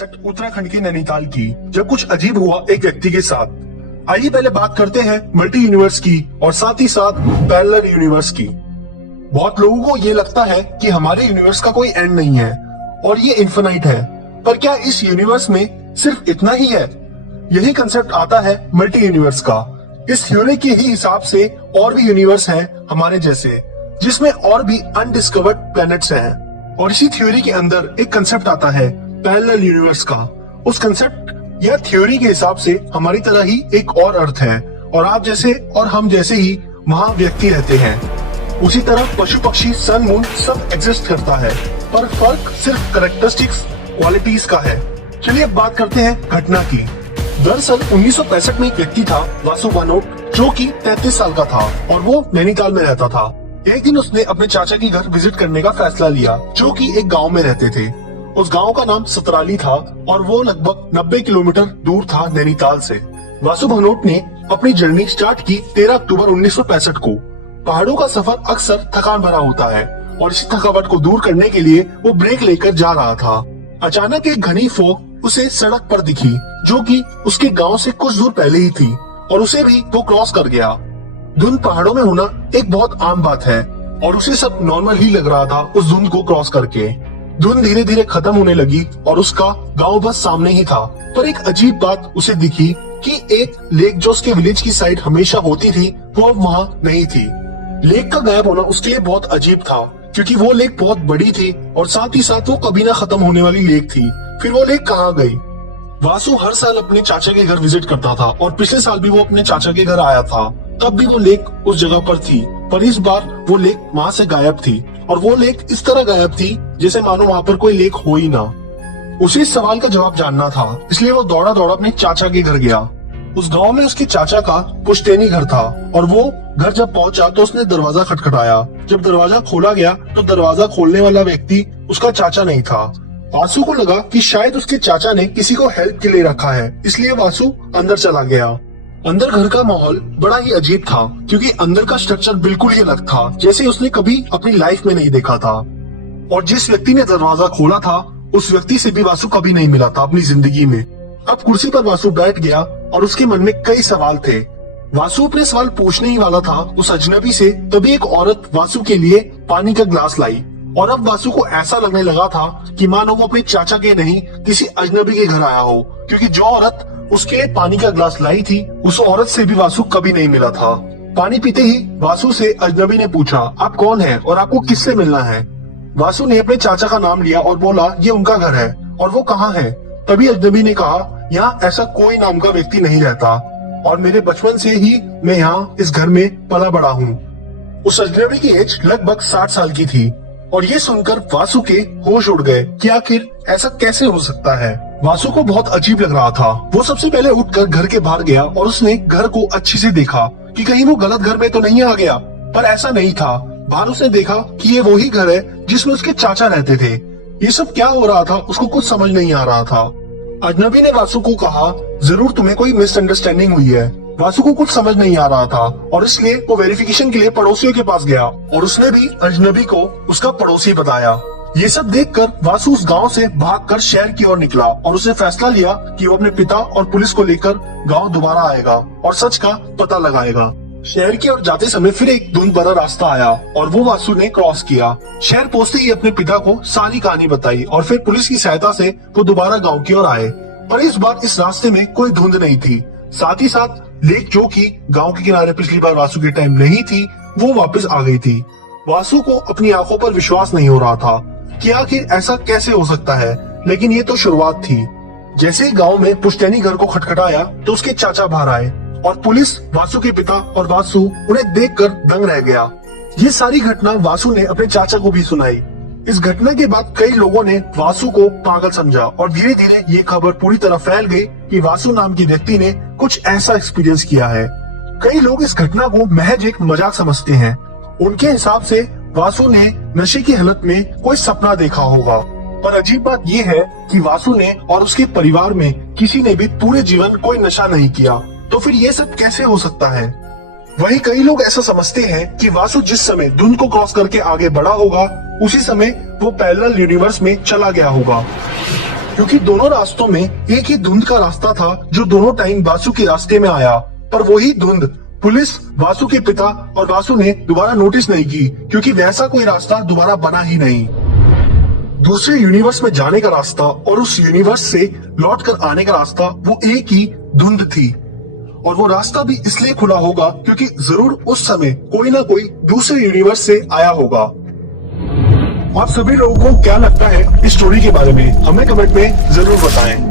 1965 उत्तराखंड के नैनीताल की, जब कुछ अजीब हुआ एक व्यक्ति के साथ। आइए पहले बात करते हैं मल्टी यूनिवर्स की और साथ ही साथ पैरेलल यूनिवर्स की। बहुत लोगों को ये लगता है कि हमारे यूनिवर्स का कोई एंड नहीं है और ये इन्फिनाइट है, पर क्या इस यूनिवर्स में सिर्फ इतना ही है? यही कंसेप्ट आता है मल्टी यूनिवर्स का। इस थ्योरी के ही हिसाब से और भी यूनिवर्स हैं हमारे जैसे, जिसमें और भी अनडिस्कवर्ड प्लैनेट्स हैं। और इसी थ्योरी के अंदर एक कंसेप्ट आता है पैरेलल यूनिवर्स का। उस कंसेप्ट या थ्योरी के हिसाब से हमारी तरह ही एक और अर्थ है और आप जैसे और हम जैसे ही वहाँ व्यक्ति रहते हैं। उसी तरह पशु पक्षी सन मून सब एग्जिस्ट करता है, पर फर्क सिर्फ कैरेक्टरिस्टिक्स क्वालिटीज का है। चलिए अब बात करते हैं घटना की। दरअसल 1965 में एक व्यक्ति था, वासु भानोट, जो कि 33 साल का था और वो नैनीताल में रहता था। एक दिन उसने अपने चाचा के घर विजिट करने का फैसला लिया, जो कि एक गांव में रहते थे। उस गांव का नाम सतराली था और वो लगभग 90 किलोमीटर दूर था नैनीताल से। वासु भानोट ने अपनी जर्नी स्टार्ट की 13 अक्टूबर 1965 को। पहाड़ों का सफर अक्सर थकान भरा होता है और इसी थकावट को दूर करने के लिए वो ब्रेक लेकर जा रहा था। अचानक एक घनी फॉग उसे सड़क पर दिखी, जो कि उसके गांव से कुछ दूर पहले ही थी, और उसे भी वो क्रॉस कर गया। धुंध पहाड़ों में होना एक बहुत आम बात है और उसे सब नॉर्मल ही लग रहा था उस धुंध को क्रॉस करके। धुंध धीरे धीरे खत्म होने लगी और उसका गांव बस सामने ही था, पर एक अजीब बात उसे दिखी कि एक लेक जो उसके विलेज की साइड हमेशा होती थी, वो अब वहाँ नहीं थी। लेक का गायब होना उसके लिए बहुत अजीब था, क्योंकि वो लेक बहुत बड़ी थी और साथ ही साथ वो कभी ना खत्म होने वाली लेक थी। फिर वो लेक कहाँ गई? वासु हर साल अपने चाचा के घर विजिट करता था और पिछले साल भी वो अपने चाचा के घर आया था, तब भी वो लेक उस जगह पर थी, पर इस बार वो लेक वहाँ से गायब थी। और वो लेक इस तरह गायब थी जैसे मानो वहाँ पर कोई लेक हो ही ना। उसे इस सवाल का जवाब जानना था, इसलिए वो दौड़ा दौड़ा अपने चाचा के घर गया। उस गांव में उसके चाचा का पुश्तैनी घर था और वो घर जब पहुंचा तो उसने दरवाजा खटखटाया। जब दरवाजा खोला गया तो दरवाजा खोलने वाला व्यक्ति उसका चाचा नहीं था। वासु को लगा कि शायद उसके चाचा ने किसी को हेल्प के लिए रखा है, इसलिए वासु अंदर चला गया। अंदर घर का माहौल बड़ा ही अजीब था, क्योंकि अंदर का स्ट्रक्चर बिल्कुल ही अलग था, जैसे उसने कभी अपनी लाइफ में नहीं देखा था। और जिस व्यक्ति ने दरवाजा खोला था, उस व्यक्ति से भी वासु कभी नहीं मिला था अपनी जिंदगी में। अब कुर्सी पर वासु बैठ गया और उसके मन में कई सवाल थे। वासु अपने सवाल पूछने ही वाला था उस अजनबी से, तभी एक औरत वासु के लिए पानी का ग्लास लाई। और अब वासु को ऐसा लगने लगा था कि मानो वो अपने चाचा के नहीं किसी अजनबी के घर आया हो, क्योंकि जो औरत उसके लिए पानी का ग्लास लाई थी, उस औरत से भी वासु कभी नहीं मिला था। पानी पीते ही वासु से अजनबी ने पूछा, आप कौन हैं और आपको किससे मिलना है? वासु ने अपने चाचा का नाम लिया और बोला, ये उनका घर है। और वो कहाँ है? तभी अजनबी ने कहा, यहाँ ऐसा कोई नाम का व्यक्ति नहीं रहता और मेरे बचपन से ही मैं यहाँ इस घर में पला बड़ा हूँ। उस अजनबी की एज लगभग 60 साल की थी और ये सुनकर वासु के होश उड़ गए कि आखिर ऐसा कैसे हो सकता है। वासु को बहुत अजीब लग रहा था। वो सबसे पहले उठकर घर के बाहर गया और उसने घर को अच्छे से देखा कि कहीं वो गलत घर में तो नहीं आ गया, पर ऐसा नहीं था। बाहर उसने देखा कि ये वही घर है जिसमें उसके चाचा रहते थे। ये सब क्या हो रहा था उसको कुछ समझ नहीं आ रहा था। अजनबी ने वासु को कहा, जरूर तुम्हें कोई मिसअंडरस्टैंडिंग हुई है। वासु को कुछ समझ नहीं आ रहा था और इसलिए वो वेरिफिकेशन के लिए पड़ोसियों के पास गया और उसने भी अजनबी को उसका पड़ोसी बताया। ये सब देखकर वासु उस गांव से भागकर शहर की ओर निकला और उसने फैसला लिया कि वो अपने पिता और पुलिस को लेकर गांव दोबारा आएगा और सच का पता लगाएगा। शहर की ओर जाते समय फिर एक धुंध भरा रास्ता आया और वो वासु ने क्रॉस किया। शहर पहुंचते ही अपने पिता को सारी कहानी बताई और फिर पुलिस की सहायता से वो दोबारा गाँव की ओर आए, पर इस बार इस रास्ते में कोई धुंध नहीं थी। साथ ही साथ लेक, जो कि गांव के किनारे पिछली बार वासु के टाइम नहीं थी, वो वापस आ गई थी। वासु को अपनी आंखों पर विश्वास नहीं हो रहा था कि आखिर ऐसा कैसे हो सकता है, लेकिन ये तो शुरुआत थी। जैसे ही गांव में पुश्तैनी घर को खटखटाया तो उसके चाचा बाहर आए और पुलिस, वासु के पिता और वासु उन्हें देखकर दंग रह गया। ये सारी घटना वासु ने अपने चाचा को भी सुनाई। इस घटना के बाद कई लोगों ने वासु को पागल समझा और धीरे धीरे ये खबर पूरी तरह फैल गई कि वासु नाम के व्यक्ति ने कुछ ऐसा एक्सपीरियंस किया है। कई लोग इस घटना को महज एक मजाक समझते हैं। उनके हिसाब से वासु ने नशे की हालत में कोई सपना देखा होगा, पर अजीब बात ये है कि वासु ने और उसके परिवार में किसी ने भी पूरे जीवन कोई नशा नहीं किया, तो फिर ये सब कैसे हो सकता है? वहीं कई लोग ऐसा समझते हैं कि वासु जिस समय धुंध को क्रॉस करके आगे बढ़ा होगा, उसी समय वो पैरेलल यूनिवर्स में चला गया होगा। क्योंकि दोनों रास्तों में एक ही धुंध का रास्ता था जो दोनों टाइम वासु के रास्ते में आया, पर वही धुंध पुलिस, वासु के पिता और वासु ने दोबारा नोटिस नहीं की, क्योंकि वैसा कोई रास्ता दोबारा बना ही नहीं। दूसरे यूनिवर्स में जाने का रास्ता और उस यूनिवर्स से लौट कर आने का रास्ता वो एक ही धुंध थी, और वो रास्ता भी इसलिए खुला होगा क्योंकि जरूर उस समय कोई ना कोई दूसरे यूनिवर्स से आया होगा। आप सभी लोगों को क्या लगता है इस स्टोरी के बारे में, हमें कमेंट में जरूर बताएं।